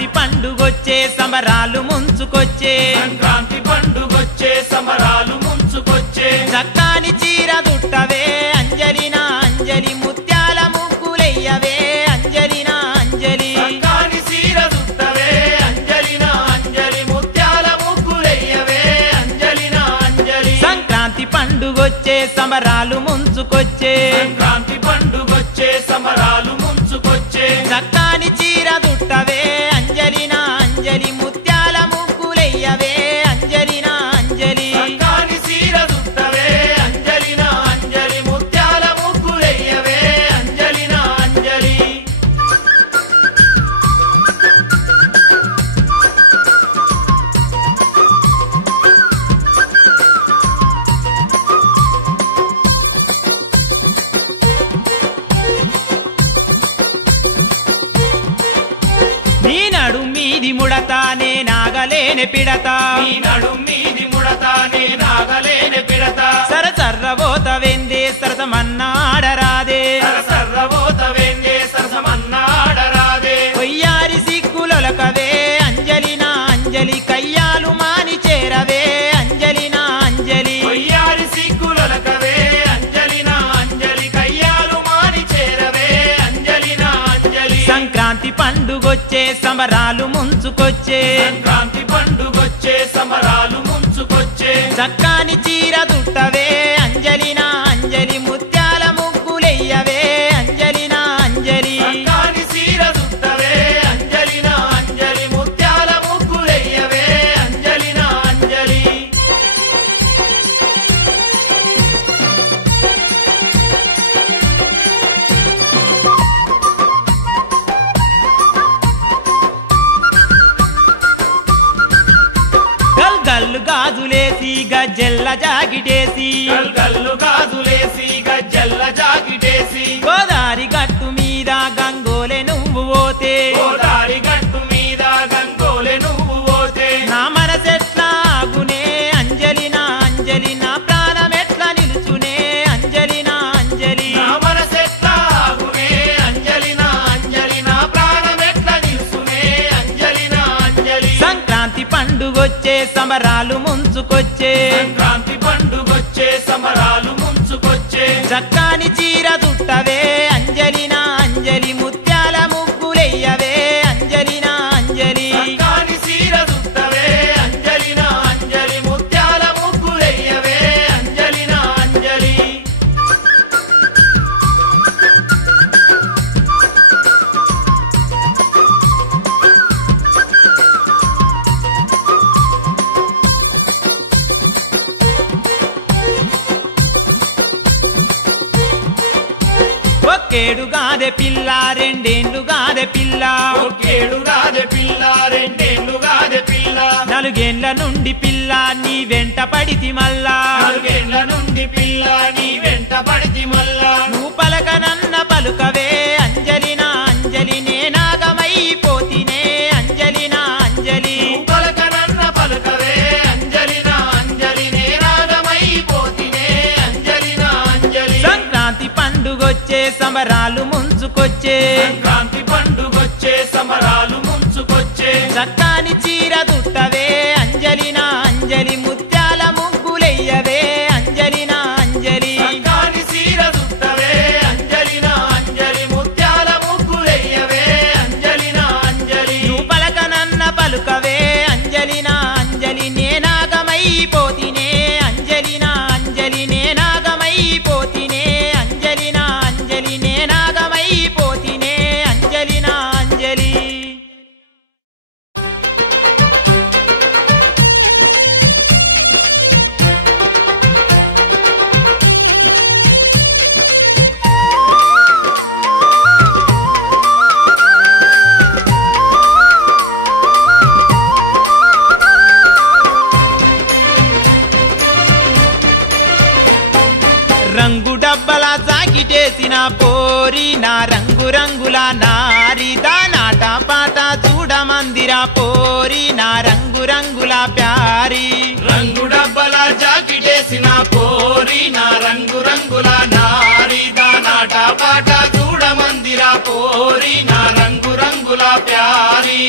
సంక్రాంతి పండుగొచ్చే సంబరాలు ముంచుకొచ్చే సంక్రాంతి పండుగొచ్చే సంబరాలు ముంచుకొచ్చే చక్కాని చీర దుట్టవే అంజలినా అంజలి ముత్యాల ముగ్గులెయ్యవే అంజలినా అంజలి చక్కాని చీర దుట్టవే అంజలినా అంజలి ముత్యాల ముగ్గులెయ్యవే అంజలినా అంజలి సంక్రాంతి పండుగొచ్చే సంబరాలు ముంచుకొచ్చే సంక్రాంతి పండుగొచ్చే సంబరాలు ముంచుకొచ్చే చక్కాని చీర దుట్టవే అంజలినా అంజలి ముత్యాల ముగ్గులెయ్యవే అంజలినా అంజలి చక్కాని చీర దుట్టవే అంజలినా అంజలి ముత్యాల ముగ్గులెయ్యవే అంజలినా అంజలి నీ నడు మీది ముడతానే నాగలేని పిడతా నీ నడుం మీది ముడతానే నాగలేని పిడత సరసర్రబోత వెందే సరసమన్నాడరాదే సరసర్రబోత వెందే సరసమన్నాడరాదే కొయ్యారి సిగ్గులొలకవే అంజలినా అంజలి కయ్యాలు మాని చేరవే అంజలినా అంజలి కొయ్యారి సిగ్గులొలకవే అంజలినా అంజలి కయ్యాలు మాని చేరవే అంజలినా అంజలి సంక్రాంతి పండుగొచ్చే సంబరాలు ముంచుకొచ్చే సంక్రాంతి పండుగొచ్చే సంబరాలు ముంచుకొచ్చే చక్కాని చీర దుట్టవే అంజలినా అంజలి ముత్యాల ముగ్గులెయ్యవే అంజలినా అంజలి చక్కాని చీర దుట్టవే అంజలినా అంజలి ముత్యాల ముగ్గులెయ్యవే అంజలినా అంజలి గల్గల్లు గాజులేసి గజ్జెల్ల జాగిటేసి గల్గల్లు గాజులేసి గజ్జల్ల జాకిటేసి గోదారి గట్టు మీద గంగోలే నువ్వు పోతే గోదారి గట్టు మీద గంగోలే నువ్వు పోతే నా మనసెట్లా ఆగునే అంజలినా అంజలి నా ప్రాణమెట్లా నిలుచునే అంజలినా అంజలి నా మనసెట్లా ఆగునే అంజలినా అంజలి నా ప్రాణమెట్లా నిలుసునే అంజలినా అంజలి సంక్రాంతి పండుగొచ్చే సంబరాలు ముంచుకొచ్చే సంక్రాంతి పండుగొచ్చే సంబరాలు ముంచుకొచ్చే చక్కాని చీర దుట్టవే అంజలినా అంజలి ముత్యాల ముగ్గులెయ్యవే అంజలినా అంజలి చక్కాని చీర దుట్టవే అంజలినా అంజలి ముత్యాల ముగ్గులెయ్యవే అంజలినా అంజలి ఒక్కేడు గాదె పిల్ల రెండేండ్లు గాదె పిల్ల ఒకేడు గాదె పిల్ల రెండేళ్ళు గాదె పిల్ల నలుగేండ్ల నుండి పిల్ల నీ వెంట పడితి మల్లా నాలుగేళ్ల నుండి పిల్ల నీ వెంట పడితి మల్లా నువ్వు పలకనన్న పలుకవే అంజలినా అంజలి నేనాగమైపోతినే అంజలినా అంజలి పలకనన్న పలకవే అంజలినా అంజలి నేరాగమైపోతినే అంజలినా అంజలి సంక్రాంతి పండుగొచ్చే సంబరాలు ముంచుకొచ్చే సంక్రాంతి పండుగొచ్చే సంబరాలు ముంచుకొచ్చే చక్కాని చీర దుట్టవే అంజలినా అంజలి ముత్యాల ముగ్గులెయ్యవే అంజలినా అంజలి చక్కాని చీర దుట్టవే అంజలినా అంజలి ముత్యాల ముగ్గులెయ్యవే అంజలినా అంజలి నువ్వు పలకనన్న పలుకవే అంజలినా అంజలి నేనాగమైపోతినే అంజలినా అంజలి నేనాగమైపోతినే అంజలినా అంజలి నేనాగమైపోతినే అంజలినా అంజలి రంగు డబ్బల జాకిటేసిన పోరి నా రంగు రంగుల నారి దానాట పాట చూడమందిర పోరి నా రంగు రంగుల ప్యారి రంగు డబ్బల జాకిటేసిన పోరి నా రంగు రంగుల నారి దానాట పాట చూడమందిర పోరి నా రంగు రంగుల ప్యారి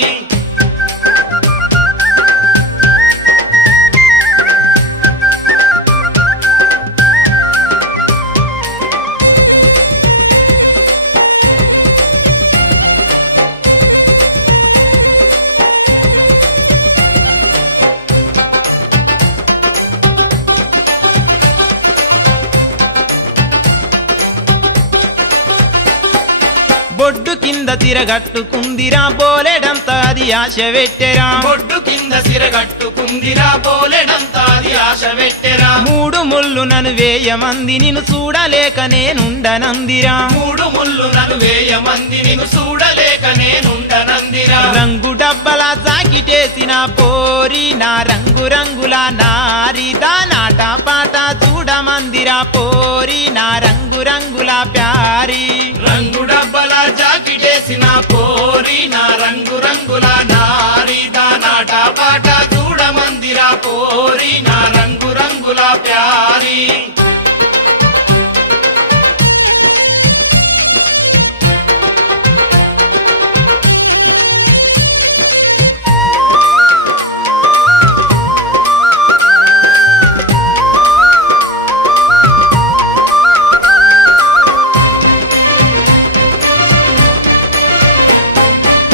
సిరగట్టుకుందిరా బోలెడంత అది ఆశ పెట్టెరా బొడ్డు కింద సిరగట్టుకుందిరా బోలెడంతా అది ఆశ పెట్టెరా మూడు ముళ్ళు నన్ను వేయమంది నిన్ను చూడలేక నేనుండనందిరా మూడు ముళ్ళు నన్ను వేయమంది నిన్ను చూడలేక నేనుండనందిరా రంగు డబ్బల జాకిటేసిన పోరి నా రంగు రంగుల నారిదా నాట పాట చూడమందిరా పోరి నా రంగు రంగుల ప్యారి రంగు డబ్బల జాకిటేసిన పోరి నా రంగు రంగుల నారిదా నాట పాట చూడమందిరా పోరి నా రంగు రంగుల ప్యారి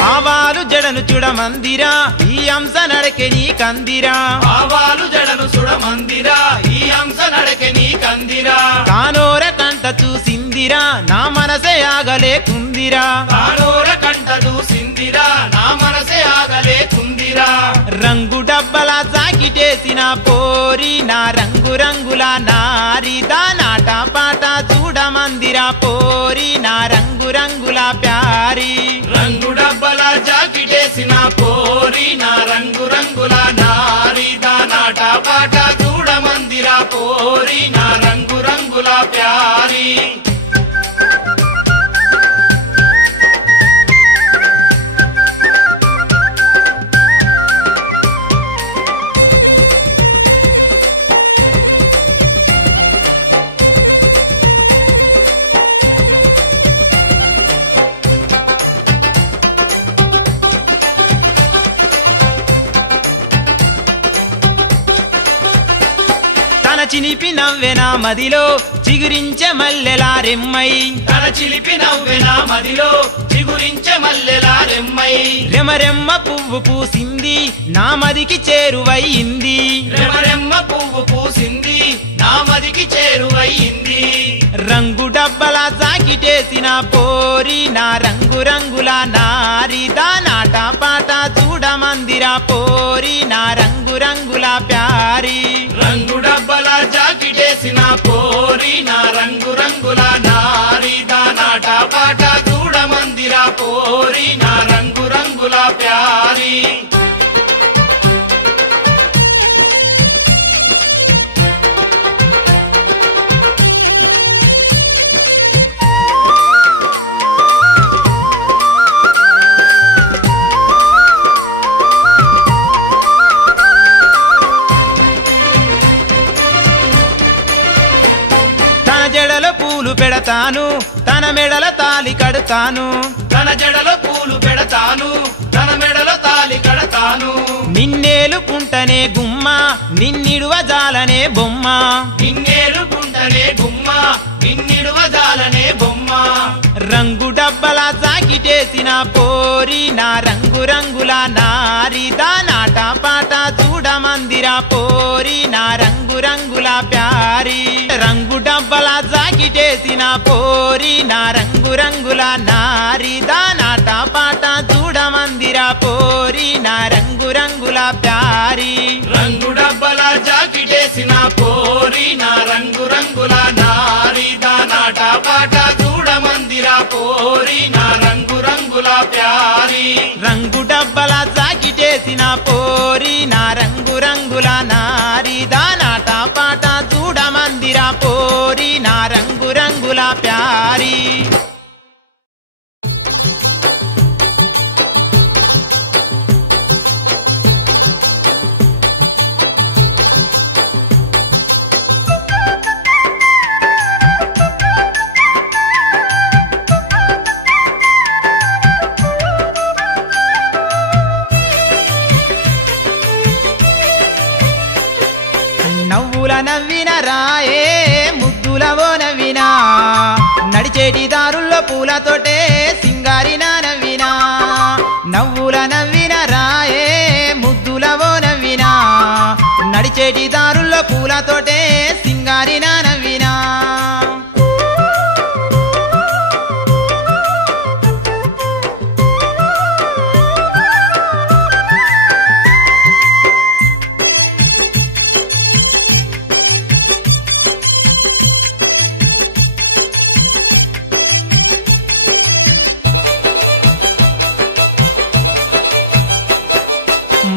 ఆవాలు జడను చూడమందిరా ఈ అంశ నడకె నీ కందిరా ఆవాలు జడను చూడమందిరా ఈ అంశ నడకె నీ కందిరా కానోర కంట చూసిందిరా నా మనసే ఆగలేకుందిరా కానోర కంట చూసిందిరా నా మనసే ఆగలేకుందిరా రంగు డబ్బల జాకిటేసిన పోరి నా రంగు రంగుల నారిదా నాట పాట చూడమందిరా పోరి నా రంగు రంగుల ప్యారి రంగు డబ్బల జాకిటేసిన పోరి నా రంగు రంగుల నారిదా నాట పాట చూడమందిరా పోరి నా రంగు రంగుల ప్యారి తన చిలిపి నవ్వెనా మదిలో చిగురించే మల్లెలా రెమ్మై తన చిలిపి నవ్వెనా మదిలో చిగురించే మల్లెలా రెమ్మై రెమరెమ్మ పువ్వు పూసింది నా మదికి చేరువయింది రెమరెమ్మ పువ్వు పూసింది నా మదికి చేరువయింది రంగు డబ్బల జాకిటేసిన పోరి నా రంగు రంగుల నారిదా నాట పాట చూడమందిరా పోరి నా రంగు రంగుల ప్యారి రంగు డబ్బల జాకిటేసిన పోరి నా రంగు రంగుల నారిదా నాట పాట చూడమందిరా పోరి నా రంగు రంగుల ప్యారి జడల పూలు పెడతాను తన మెడల తాలి కడతాను తన జడల పూలు పెడతాను తన మెడల తాలి కడతాను నిన్నేలుకుంటనే గుమ్మ నిన్నిడువ జాలనే బొమ్మ నిన్నేలుకుంటనే గుమ్మ నిన్నిడువ జాలనే బొమ్మ రంగు డబ్బల జాకిటేసిన పోరి నా రంగు రంగుల నారిదా నాట పాట చూడమందిరా పోరి నా రంగు రంగుల ప్యారి రంగు డబ్బల జాకిటేసిన పోరి నా రంగు రంగుల నారిదా నాట పాట చూడమందిరా పోరి నా రంగు రంగుల ప్యారి రంగు డబ్బల జాకిటేసిన పోరి నా రంగు రంగుల నారిదా నాట పాట చూడమందిరా పోరి నా రంగు రంగుల ప్యారి రంగు డబ్బల జాకిటేసిన పోరి నా రంగు రంగుల నారిదా నాట పాట చూడమందిరా పోరి నా రంగు రంగుల ప్యారి నవ్వుల నవ్విన రాయే ముద్దులవో నవ్వినా నడిచేటి దారుల్లో పూలతోటే సింగారిన నవ్వినా నవ్వుల నవ్విన రాయే ముద్దులవో నవ్వినా నడిచేటి దారుల్లో పూలతోటే సింగారిన నవ్వినా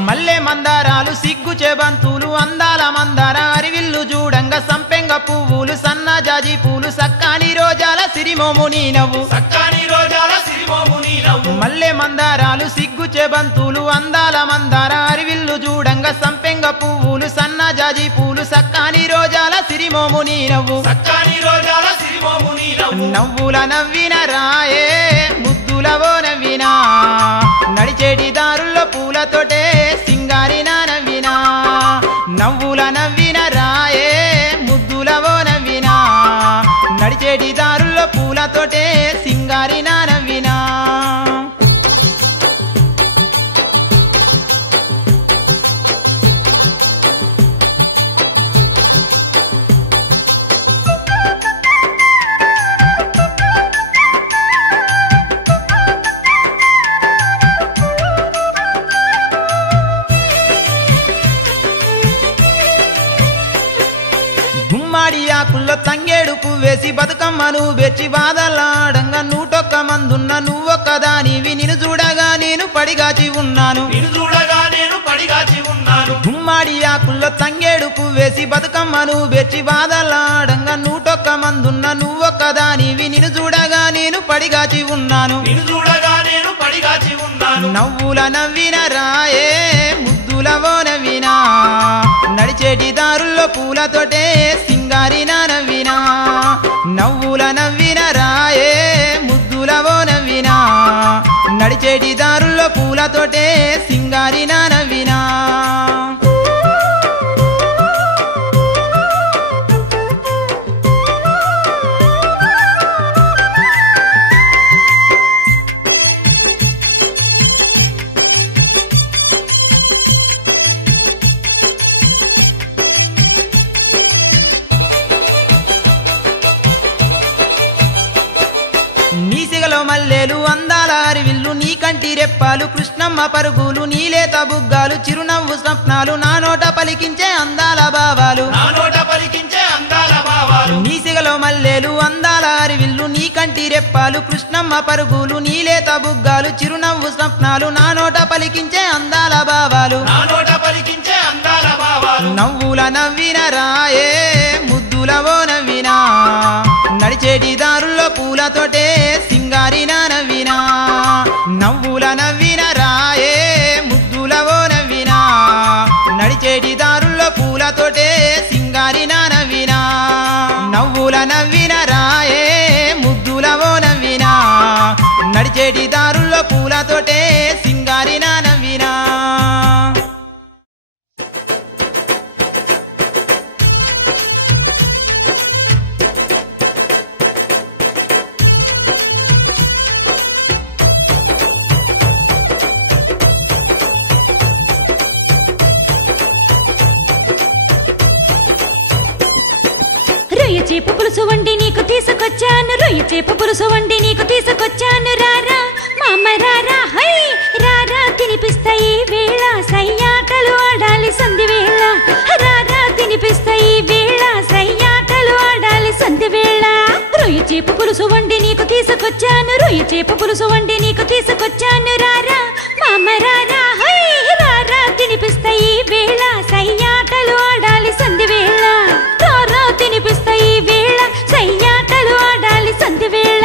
మల్లె మందారాలు సిగ్గు చేబంతులు అందాల మందార అరివిల్లు చూడంగా సంపెంగ పువ్వులు సన్న జాజి పూలు సక్కాని రోజాల సిరిమోము నీ నవ్వు సక్కాని రోజాల సిరిమోము నీ నవ్వు మల్లె మందారాలు సిగ్గు చేబంతులు అందాల మందార అరివిల్లు చూడంగా సంపెంగ పువ్వులు సన్న జాజి పూలు సక్కాని రోజాల సిరిమోము నీ నవ్వు సక్కాని రోజాల సిరిమోము నీ నవ్వు నవ్వుల నవ్విన రాయే ముద్దులవో నవ్వినా నడిచేటి దారుల్లో పూలతోటే సింగారిన నవ్వినా నవ్వుల నవ్విన రాయే ముద్దులవో నవ్వినా నడిచేటి దారుల్లో పూలతోటే సింగారిన నవ్వినా గుమ్మాడి ఆకుల్లో తంగేడు పువ్వేసి బతుకమ్మను బెచ్చి బాధలాడంగా 101 మందున్న నువ్వొక్క దానివి నిన్ను చూడగా నేను పడిగాచి ఉన్నాను నిన్ను చూడగా నేను పడిగాచి ఉన్నాను గుమ్మాడి ఆకుల్లో తంగేడు పువ్వేసి బతుకమ్మను బెచ్చి బాధలాడంగా 101 మందున్న నువ్వొక్క దానివి నిన్ను చూడగా నేను పడిగాచి ఉన్నాను నిన్ను చూడగా నేను పడిగాచి ఉన్నాను నవ్వుల నవ్విన రాయే ముద్దులవో నవ్వినా నడిచేటి దారుల్లో పూలతోటే సింగారిన నవ్వినా నవ్వుల నవ్విన రాయే ముద్దులవో నవ్వినా నడిచేటి దారుల్లో పూలతోటే సింగారిన నవ్వినా నీసిగలో మల్లెలు అందాల అరివిల్లు నీ కంటి రెప్పాలు కృష్ణమ్మ పరుగులు నీలేత బుగ్గాలు చిరునవ్వు స్వప్నాలు నా నోట పలికించే అందాల భావాలు నా నోట పలికించే అందాల భావాలు నీసిగలో మల్లెలు అందాల అరివిల్లు నీ కంటి రెప్పాలు కృష్ణమ్మ పరుగులు నీలేత బుగ్గాలు చిరునవ్వు స్వప్నాలు నా నోట పలికించే అందాల భావాలు నా నోట పలికించే అందాల భావాలు నవ్వుల నవ్విన రాయే ముద్దులవో నవ్వినా నడిచేటి దారుల్లో పూలతోటే సింగారిన నవ్వినా నవ్వుల నవ్విన రాయే ముద్దులవో నవ్వినా నడిచేటి దారుల్లో పూలతోటే సింగారిన నవ్వినా నవ్వుల నవ్విన రాయే ముద్దులవో నవ్వినా నడిచేటి దారుల్లో పూలతోటే సింగారిన నవ్వినా రొయ్య చేప పులుసు వండి నీకు తీసుకొచ్చాను రొయ్య చేప పులుసు వండి నీకు తీసుకొచ్చాను రారా మామ రారా హై రారా తినిపిస్తాయి వేళ సయ్యాటలు ఆడాలి సంధి వేళ రారా తినిపిస్తాయి వేళ సయ్యాటలు ఆడాలి సంధి వేళ రొయ్య చేప పులుసు వండి నీకు తీసుకొచ్చాను రొయ్య చేప పులుసు వండి నీకు తీసుకొచ్చాను రారా మామ రారా హై రారా తినిపిస్తాయి వేళ సయ్యాటలు ఆడాలి సంధి వేళ రారా తినిపిస్తాయి వేళ సయ్యాటలు ఆడాలి సంధి వేళ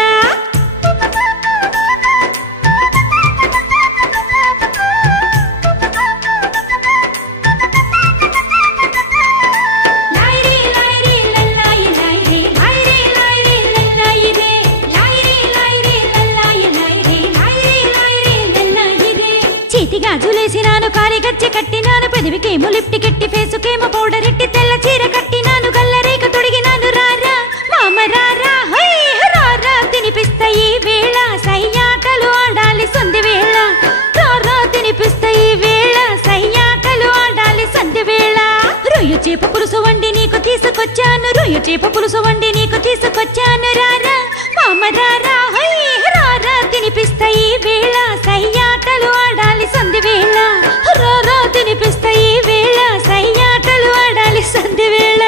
గాజులేసినాను కాలి గజ్జె కట్టినాను పెదవికేమో లిప్టి కెట్టి ఫేసుకేమో పౌడర్ ఎట్టి తెల్ల చీర కట్టినాను గల్లరేక తొడిగినాను రారా మామ రారా హై రారా తినిపిస్తాయి వేళ సయ్యాటలు ఆడాలి సంధి వేళ రారా తినిపిస్తాయి వేళ సయ్యాటలు ఆడాలి సంధి వేళ రొయ్య చేప పులుసు వండి నీకు తీసుకొచ్చాను రొయ్య చేప పులుసు వండి నీకు తీసుకొచ్చాను రారా మామ రారా హై రారా తినిపిస్తాయి వేళ సయ్యాటలు ఆడాలి సంధి వేళ రారా తినిపిస్తాయి వేళ సయ్యాటలు ఆడాలి సంధి వేళ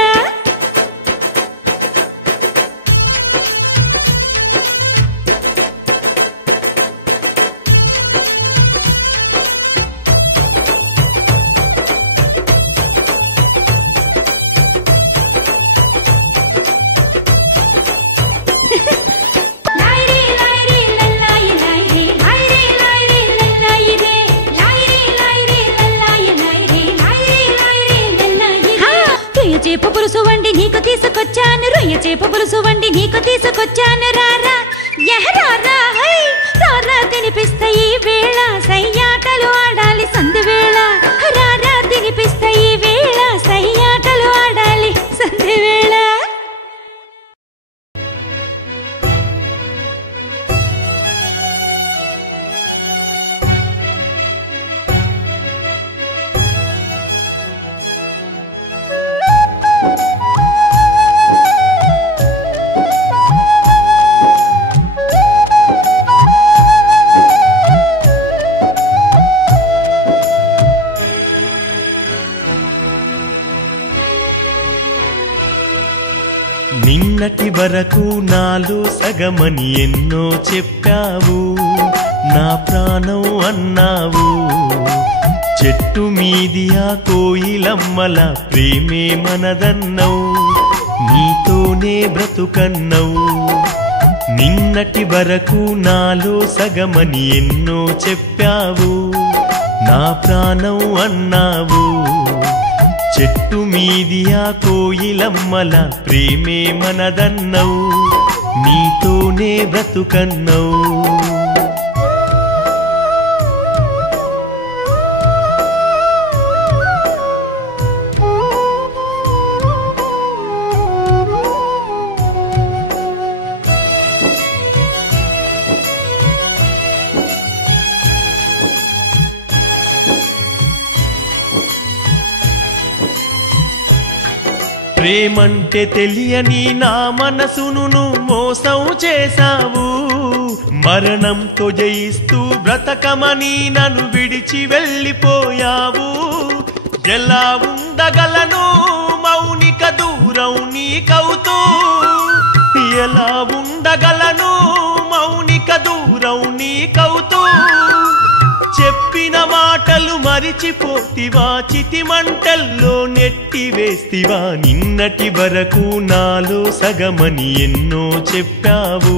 తీసుకొచ్చాను రొయ్య చేప పులుసు వండి నీకు తీసుకొచ్చాను రారా రారా హై రారా తినిపిస్తా ఈ వేళ సయ్యాటలు ఆడాలి సంధి వేళ రారా తినిపిస్తా ఈ వేళ సయ్యాటలు ఆడాలి సంధి వేళ నిన్నటి వరకు నాలో సగమని ఎన్నో చెప్పావు నా ప్రాణం అన్నావు చెట్టు మీది ఆ కోయిలమ్మల ప్రేమే మనదన్నవు నీతోనే బ్రతుకన్నవు నిన్నటి వరకు నాలో సగమని ఎన్నో చెప్పావు నా ప్రాణం అన్నావు చెట్టు మీది ఆ కోయిలమ్మల ప్రేమే మనదన్నవు నీతోనే బ్రతుకన్నవు ప్రేమంటే తెలియని నా మనసును మోసం చేశావు మరణంతో జయిస్తూ బ్రతకమని నన్ను విడిచి వెళ్ళిపోయావు ఎలా ఉండగలను మౌనిక దూరం నీకవుతూ ఎలా ఉండగలను మౌనిక దూరం నీకవుతూ చెప్పిన మాటలు మరిచిపోతివా చితి మంటల్లో నెట్టివేస్తివా నిన్నటి వరకు నాలో సగమని ఎన్నో చెప్పావు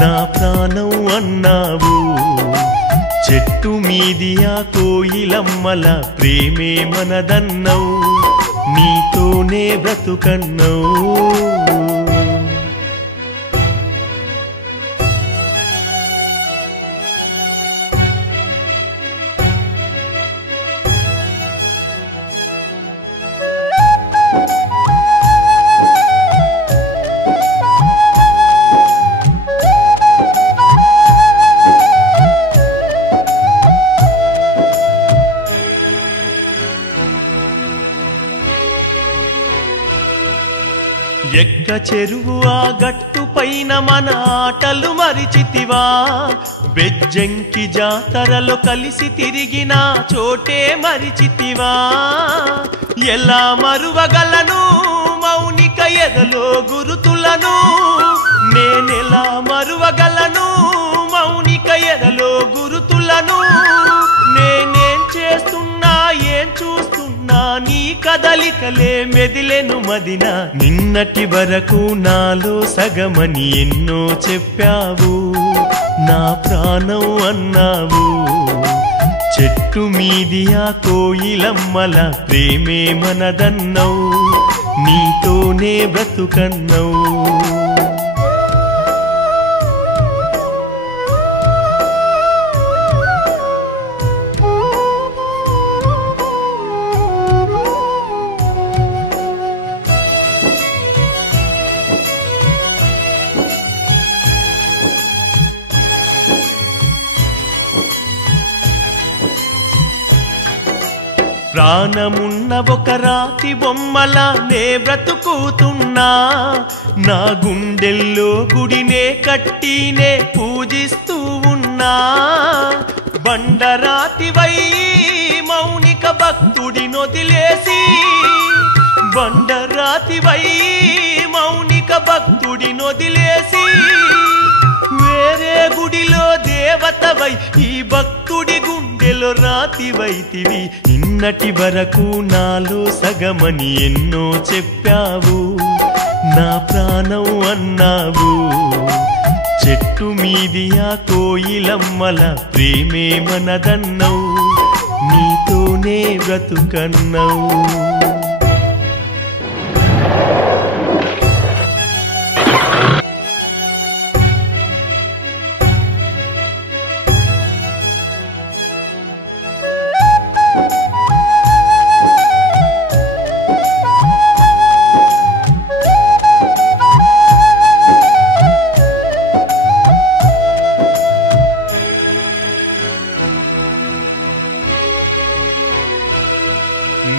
నా ప్రాణం అన్నావు చెట్టు మీది ఆ కోయిలమ్మల ప్రేమే మనదన్నవు నీతోనే బ్రతుకన్నవు ఎక్క చెరువు ఆ గట్టు పైన మన ఆటలు మరిచితివా బెజ్జంకి జాతరలో కలిసి తిరిగిన చోటే మరిచితివా ఎలా మరువగలను మౌనిక ఎదలో గురుతులను నేనెలా మరువగలను మౌనిక ఎదలో గురుతులను నేనేం చేస్తున్నా ఏం చూస్తున్నా నీ కదలికలే మెదిలెను మదిన నిన్నటి వరకు నాలో సగమని ఎన్నో చెప్పావు నా ప్రాణం అన్నావు చెట్టు మీది ఆ కోయిలమ్మల ప్రేమే మనదన్నవు నీతోనే బ్రతుకన్నవు ప్రాణమున్న ఒక రాతి బొమ్మల నే బ్రతుకుతున్నా నా గుండెల్లో గుడినే కట్టినే పూజిస్తూ ఉన్నా బండరాతివై మౌనిక భక్తుడి నొదిలేసి బండరాతివై మౌనిక భక్తుడి నొదిలేసి వేరే గుడిలో దేవతవై ఈ భక్తుడి గుండెలో రాతివైతివి నిన్నటి వరకు నాలో సగమని ఎన్నో చెప్పావు నా ప్రాణం అన్నావు చెట్టు మీది ఆ కోయిలమ్మల ప్రేమే మనదన్నవు నీతోనే బ్రతుకన్నవు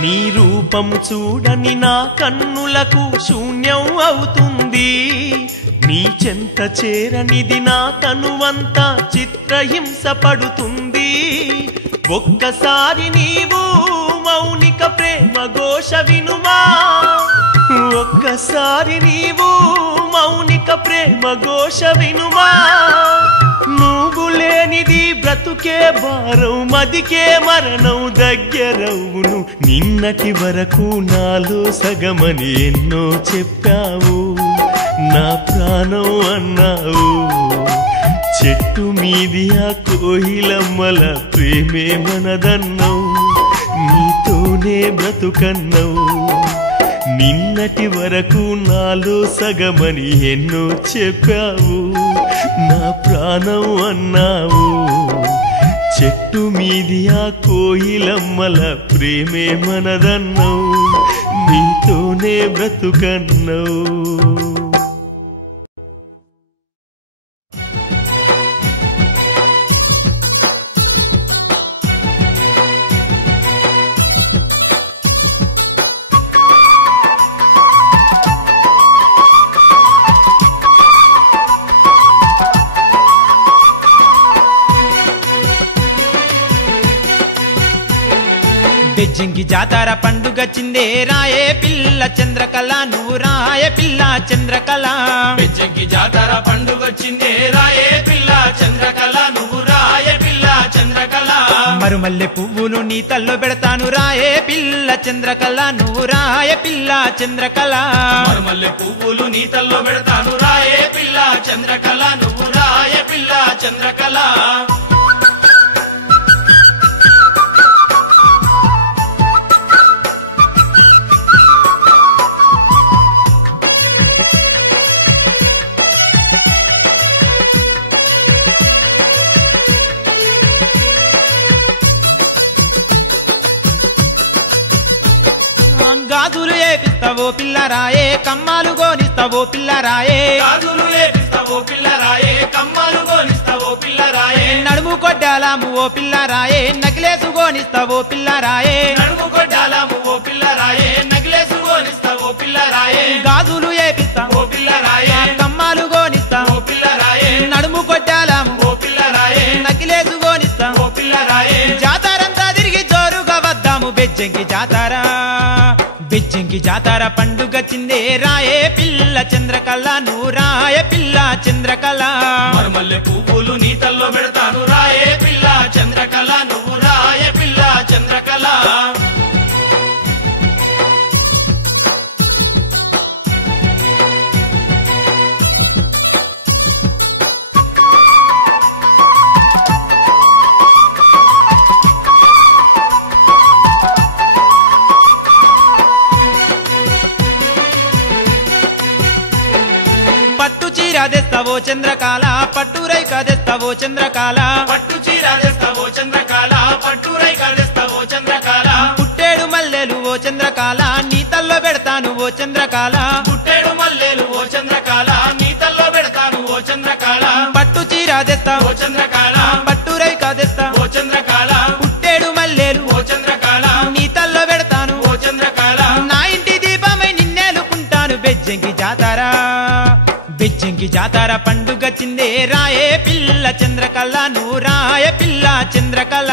నీ రూపం చూడని నా కన్నులకు శూన్యం అవుతుంది నీ చెంత చేరనిది నా తనువంతా చిత్రహింస పడుతుంది ఒక్కసారి నీవు మౌనిక ప్రేమ ఘోష వినుమా ఒక్కసారి నీవు మౌనిక ప్రేమ ఘోష వినుమా నువ్వు లేనిది బ్రతుకే భారం మదికే మరణం దగ్గరవును నిన్నటి వరకు నాలో సగమని ఎన్నో చెప్పావు నా ప్రాణం అన్నావు చెట్టు మీది ఆ కోయిలమ్మల ప్రేమే మనదన్నావు నీతోనే బ్రతుకన్నావు నిన్నటి వరకు నాలో సగమని ఎన్నో చెప్పావు నా ప్రాణం అన్నావు చెట్టు మీది ఆ కోయిలమ్మల ప్రేమే మనదన్నావు నీతోనే బ్రతుకన్నావు బెజ్జంకి జాతర పండుగ చిందే రాయే పిల్ల చంద్రకళ నువ్వు రాయ పిల్ల చంద్రకళ బెజ్జంకి జాతర పండుగ చిందే రాయే పిల్ల చంద్రకళ నువ్వు రాయ పిల్ల చంద్రకళ మరుమల్లె పువ్వులు నీ తల్లో పెడతాను రాయే పిల్ల చంద్రకళ నువ్వు రాయ పిల్ల చంద్రకళ మరుమల్లె పువ్వులు నీ తల్లో పెడతాను రాయే పిల్ల చంద్రకళ నువ్వు రాయ పిల్ల చంద్రకళ గాజులు ఏపిస్తావో పిల్లరాయే కమ్మాలు గోనిస్తావో పిల్లరాయే గాజులు ఏపిస్తావో పిల్లరాయే కమ్మాలు గోనిస్తావో పిల్లరాయే నడుము కొడ్డాలాము ఓ పిల్లరాయే నకిలేసు గోనిస్తావో పిల్లరాయే నడుము కొడ్డాలాము ఓ పిల్లరాయే నగిలేసు గోనిస్తావో పిల్లరాయే గాజులు ఏపిస్తా ఓ పిల్లరాయే కమ్మాలు గోనిస్తా ఓ పిల్లరాయే నడుము కొడ్డాలాము ఓ పిల్లరాయే నకిలేసు గోనిస్తా ఓ పిల్లరాయే జాతరంతా తిరిగి జోరుగా వద్దాము బెజ్జంకి జాతర బెజ్జంకి జాతర పండుగ చిందే రాయే పిల్ల చంద్రకళ నువ్వు రాయ పిల్ల చంద్రకళ మరుమల్లె పువ్వులు నీ తల్లో పెడతాను రాయే పిల్ల చంద్రకళ నువ్వు రాయ పిల్ల చంద్రకళ పట్టు చీర తెస్తావో చంద్రకాల పట్టు రైక తెస్తావో చంద్రకాల పట్టు చీర తెస్తావో చంద్రకాల పట్టు రైక తెస్తావో చంద్రకాల పుట్టేడు మల్లెలు ఓ చంద్రకాల నీ తల్లో పెడతాను ఓ చంద్రకాల పుట్టేడు మల్లెలు ఓ చంద్రకాల నీ తల్లో పెడతాను ఓ చంద్రకాల పట్టు చీర తెస్తా ఓ చంద్రకాల పట్టు రైక తెస్తా ఓ చంద్రకాల పుట్టేడు మల్లెలు ఓ చంద్రకాల నీ తల్లో పెడతాను ఓ చంద్రకాల నా ఇంటి దీపమై నిన్నేలుకుంటాను బెజ్జంకి జాతర బెజ్జంకి జాతర పండుగ చిందే రాయే పిల్ల చంద్రకళ నువ్వు రాయ పిల్ల చంద్రకళ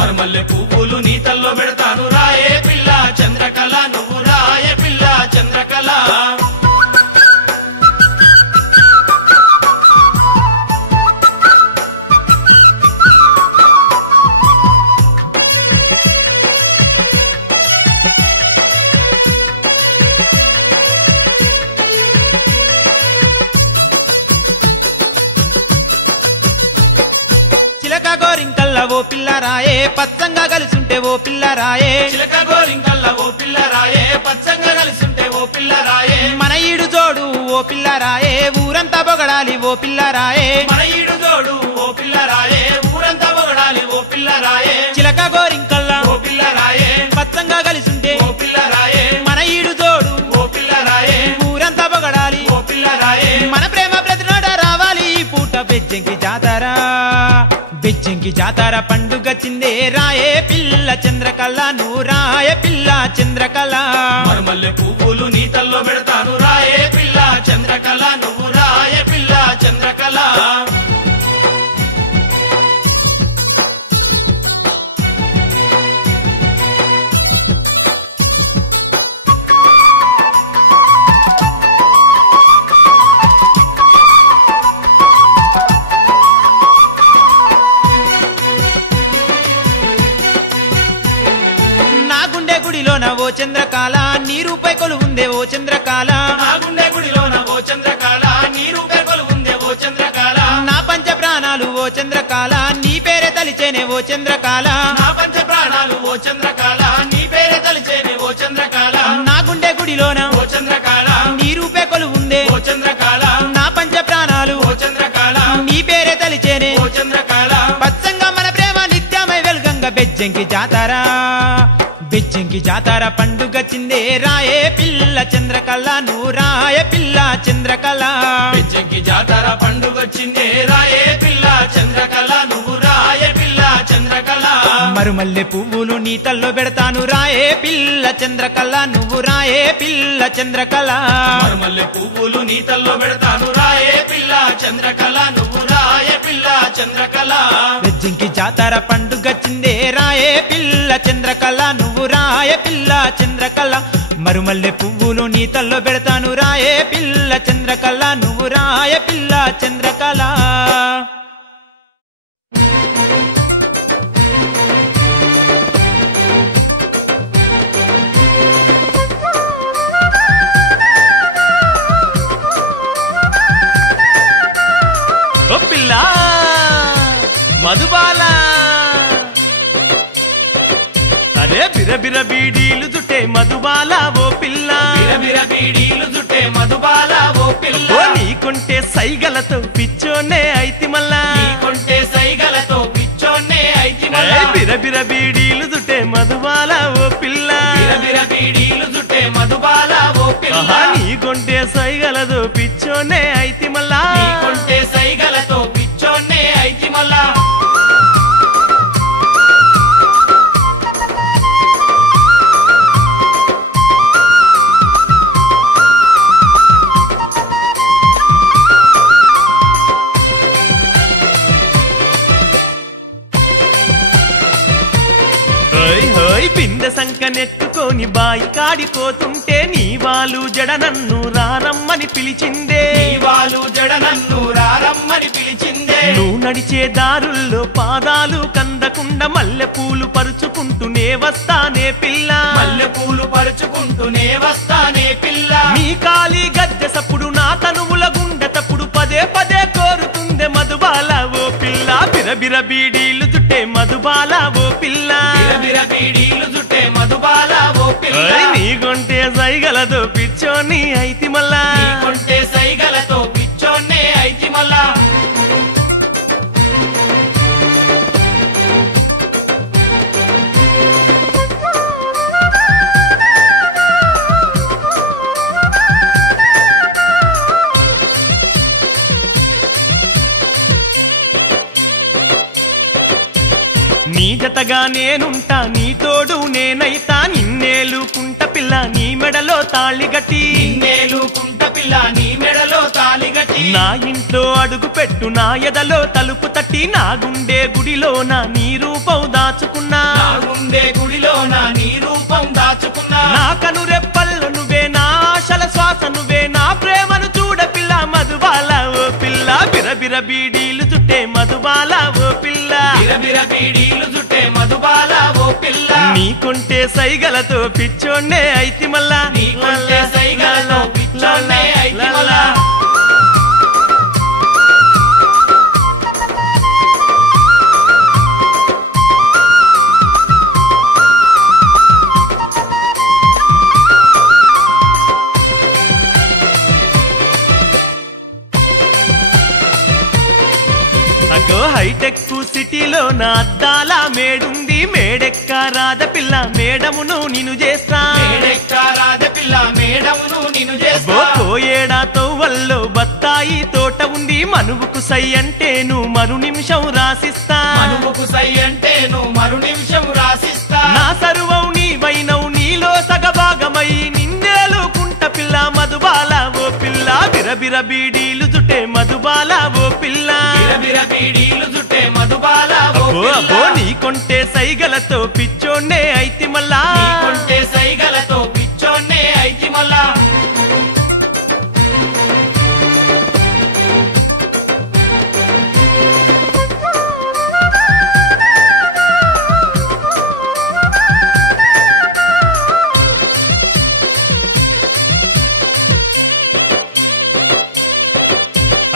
మరుమల్లె పువ్వులు నీ తల్లో పెడతాను రాయే పిల్ల చంద్రకళ నువ్వు రాయ పిల్ల చంద్రకళ చిలక గోరింకల్ల ఓ పిల్లరాయే పచ్చంగా కలిసుంటే ఓ పిల్లరాయే చిలక గోరింకల్ల ఓ పిల్లరాయే పచ్చంగా కలిసుంటే ఓ పిల్లరాయే మన ఈడు జోడు ఓ పిల్లరాయే ఊరంతా పొగడాలి ఓ పిల్లరాయే మన ఈడు జోడు ఓ పిల్లరాయే ఊరంతా పొగడాలి ఓ పిల్లరాయే చిలక గోరింకల్ల ఓ పిల్లరాయే పచ్చంగా కలిసుంటే ఓ పిల్లరాయే మన ఈడు జోడు ఓ పిల్లరాయే ఊరంతా పొగడాలి ఓ పిల్లరాయే మన ప్రేమ ప్రతినోట రావాలి ఈ పూట బెజ్జంకి జాతర బెజ్జంకి బెజ్జంకి జాతర పండుగ చిందే రాయే పిల్ల చంద్రకళ నువ్వు రాయ పిల్ల చంద్రకళ మరుమల్లె పువ్వులు నీ తల్లో పెడతాను రాయే పిల్ల చంద్రకళ నువ్వు రాయ పిల్ల చంద్రకళ ఓ చంద్రకాళ నీ రూపై కొలువుందే ఓ చంద్రకాళ నా గుండె గుడిలోన ఓ చంద్రకాళ నీ రూపే కొలువుందే ఓ చంద్రకాళ నా పంచ ప్రాణాలు ఓ చంద్రకాళ నీ పేరే తలిచేనే ఓ చంద్రకాళ నా పంచ ప్రాణాలు ఓ చంద్రకాళ నీ పేరే తలిచేనే ఓ చంద్రకాళ నా గుండె గుడిలోన ఓ చంద్రకాళ నీ రూపే కొలువుందే ఓ చంద్రకాళ నా పంచ ప్రాణాలు ఓ చంద్రకాళ నీ పేరే తలిచేనే ఓ చంద్రకాళ పచ్చంగా మన ప్రేమ నిత్యమై వెల్గంగా బెజ్జంకి జాతర బెజ్జంకి జాతర పండుగ చిందే రాయే పిల్ల చంద్రకళ నువ్వు రాయ పిల్ల చంద్రకళ బెజ్జంకి జాతర పండుగ చిందే రాయే పిల్ల చంద్రకళ నువ్వు రాయ పిల్ల చంద్రకళ మరుమల్లె పువ్వులు నీ తల్లో పెడతాను రాయే పిల్ల చంద్రకళ నువ్వు రాయే పిల్ల చంద్రకళ మరుమల్లె పువ్వులు నీ తల్లో పెడతాను రాయే పిల్ల చంద్రకళ నువ్వు రాయ పిల్ల చంద్రకళ బెజ్జంకి జాతర పండుగ చిందే రాయే పిల్ల చంద్రకళ నువ్వు రాయ పిల్ల చంద్రకళ మరుమల్లె పువ్వులు నీ తల్లో పెడతాను రాయే పిల్ల చంద్రకళ నువ్వు రాయ పిల్ల చంద్రకళ ఓ పిల్ల మధుబాల అరే బిరబిర బీడీలు చుట్టే మధుబాల ఓ పిల్ల బిరబిర బీడీలు చుట్టే మధుబాల ఓ పిల్ల ఓ నీకుంటే సైగలతో పిచ్చోనే ఐతి మల్లా నీకుంటే సైగలతో పిచ్చోన్నే ఐతి మల్లా బిరబిర బీడీలు చుట్టే మధుబాల ఓ పిల్ల బిరబిర బీడీలు చుట్టే మధుబాల ఓ పిల్ల నీకుంటే సైగలతో పిచ్చోనే ఐతి మల్లా నీకుంటే సైగలతో పిచ్చోన్నే ఐతి మల్లా బిందె సంక నెట్టుకొని బాయి కాడిపోతుంటే నీ వాళ్ళు జడ నన్ను రారమ్మని పిలిచిందే నీ వాళ్ళు జడ నన్ను రారమ్మని పిలిచిందే నువ్వు నడిచే దారుల్లో పాదాలు కందకుండా మల్లెపూలు పరుచుకుంటూనే వస్తానే పిల్ల మల్లెపూలు పరుచుకుంటూనే వస్తానే పిల్ల నీ కాలి గద్దె సప్పుడు నా తనువుల గుండె తప్పుడు పదే పదే కోరుతుందే మధుబాల ఓ పిల్ల బిరబిర బీడీలు చుట్టే మధుబాల ఓ పిల్ల బిరబిర బీడీలు చుట్టే మధుబాల ఓ పిల్ల నీకుంటే సైగలతో పిచ్చోని ఐతి మల్లా నీకుంటే సైగలతో పిచ్చోన్నే ఐతి మల్లా నీ జతగా నేనుంటా నీ తోడు నేనైతా నిన్నేలుకుంట పిల్ల నీ మెడలో తాళి గట్టి నిన్నేలుకుంట పిల్ల నీ మెడలో తాళి గట్టి నా ఇంట్లో అడుగు పెట్టు నా ఎదలో తలుపు తట్టి నా గుండె గుడిలోన నీ రూపం దాచుకున్నా నా గుండె గుడిలోన నీ రూపం దాచుకున్నా నా కనురెప్పల్ల నువ్వే నా ఆశల శ్వాస నువ్వే నా ప్రేమను చూడ పిల్ల మధుబాల ఓ పిల్ల బిరబిర బీడీలు చుట్టే మధుబాల ఓ పిల్ల బిరబిర బీడీలు చుట్టే మధుబాల ఓ పిల్ల నీకుంటే సైగలతో పిచ్చోన్నే ఐతి మల్లా నీకుంటే సైగలతో పిచ్చోన్నే ఐతి మల్లా అగో హైటెక్ సిటీలో నా అద్దాల మేడుంది మేడెక్క రాధ పిల్ల మేడమును నిన్ను చేస్తా మేడెక్క రాధ పిల్ల మేడమును నిన్ను చేస్తా కోయేడా తవ్వల్లో బత్తా బత్తాయి తోట ఉంది మనువుకు సై అంటే నువ్వు మరు నిమిషం రాసిస్తా మనువుకు సై అంటే నువ్వు మరు నిమిషం రాసిస్తా నా సర్వం నీవైనవు నీలో సగభాగమై నిన్నేలుకుంట పిల్ల మధుబాల ఓ పిల్ల బిరబిర బీడీలు జుటే మధుబాల ఓ పిల్ల బిరబిర బీడీలు జుట్టే మధుబాల ఓ అబ్బో పిల్ల. అబ్బో నీ కొంటే సైగలతో పిచ్చోన్నే అయితే మళ్ళా నీకుంటే సైగలతో పిచ్చోన్నే అయితే మళ్ళా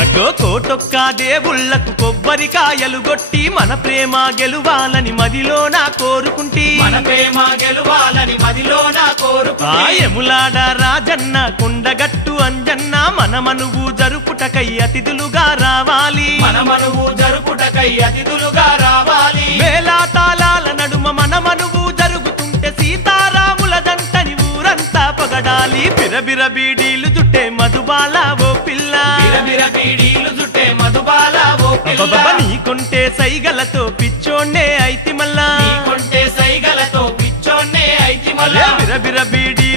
అగ్గో కోటొక్క దేవుళ్ళకు కొబ్బరికాయలు గొట్టి మన ప్రేమ గెలువాలని మదిలో నా కోరుకుంటి మన ప్రేమ గెలువాలని మదిలో నా కోరుకుంటే ఆ యములాడ రాజన్న కొండగట్టు అంజన్న మన మనువు జరుపుటకై అతిథులుగా రావాలి మన మనువు జరుపుటకై అతిథులుగా రావాలి మేళా తాళాల నడుమ మన మనువు జరుగుతుంటే సీతారాముల జంటని ఊరంతా పొగడాలి బిరబిర బీడీలు జుట్టే మధుబాల ఓ పిల్ల బిరబిర బీడీలు జుట్టే మధుబాల ఓ పిల్ల అబ్బబ్బబ్బ నీకుంటే సైగలతో పిచ్చోన్నే అయితే మళ్ళా నీకుంటే సైగలతో పిచ్చోన్నే అయితే అరే మళ్ళా బిరబిర బీడీ